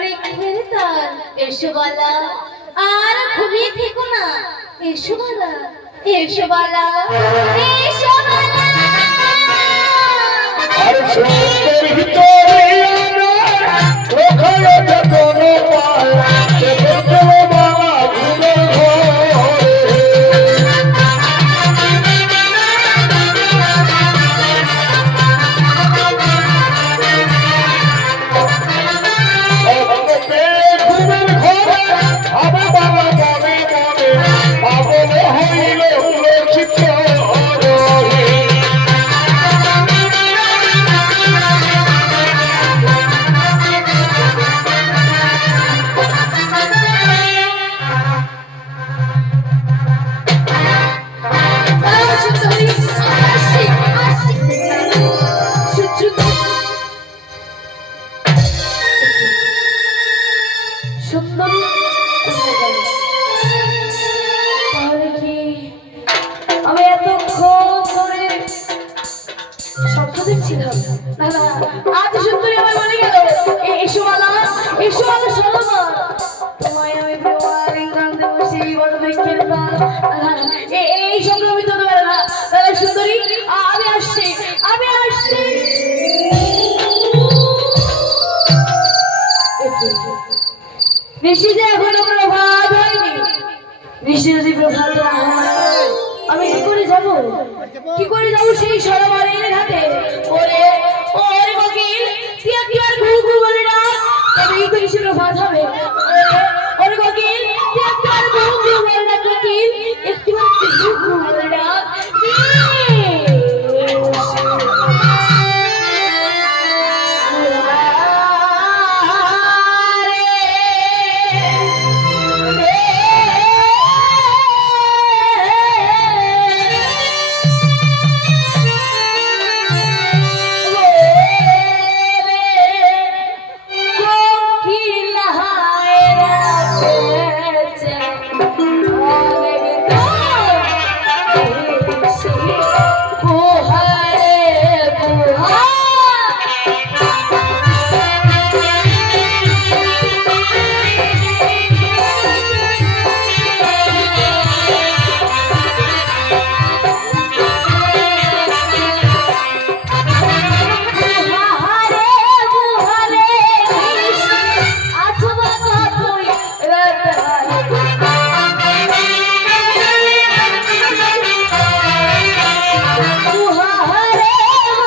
করে খেলতাম। এসো বালা, আর ঘুমিয়ে থেকো না। এসো বালা, এসো বালা, এসো বালা। আর সমুদ্রের ভিতরে ওখানে কোনো পায় বাবা ঘুমে ঋষিদের এখনো প্রভাত হয়নি। ঋষি যদি প্রভাত না হয়, আমি কি করে যাবো সেই সরোবরের ঘাটে? ওরে ওরে কোকিল, তুই একটু আর ঘু ঘু বলে না, তবেই তো ঋষি প্রভাত হবে। ওরে কোকিল, তুই একটু আর ঘু ঘু বলে না কোকিল, একটু আর ঘু ঘু বলে না।